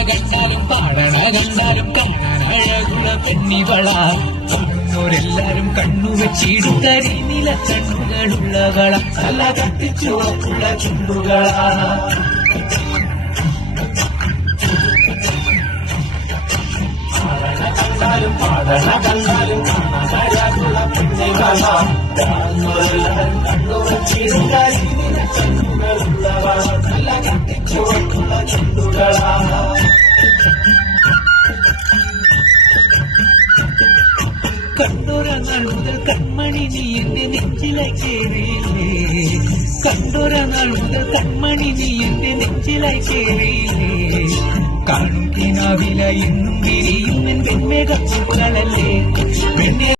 കണ്ടാലും പാടണ കണ്ടാലും കാണാൻ അഴകുള്ള പെണ്ണിവള കാണുന്നവരെല്ലാരും കണ്ണു വെച്ചിടും കരിനില കണ്ണുകളുള്ളവള നല്ല കത്തിച്ചുറപ്പുള്ള ചുണ്ടുകളാണ് പാടണ കണ്ടാലും കാണാൻ അഴകുള്ള പെണ്ണിവള കാണുന്നവരെല്ലാരും കണ്ണു വെച്ചിടും കരിനില കണ്ണുകളുള്ളവള നല്ല കത്തിച്ചുറപ്പുള്ള ചുണ്ടുകളാണ് കണ്ടൊരനാൾ മുതൽ കൺമണി നീ എന്റെ നെഞ്ചിലായി കേറിയില്ലേ കണ്ടൊരനാൾ മുതൽ കൺമണി നീ എന്റെ നെഞ്ചിലായി കേറിയില്ലേ കാണും കിനാവില എന്നും വിരിയും എൻ പെൺമേഘപ്പൂക്കളല്ലേ പെണ്ണെ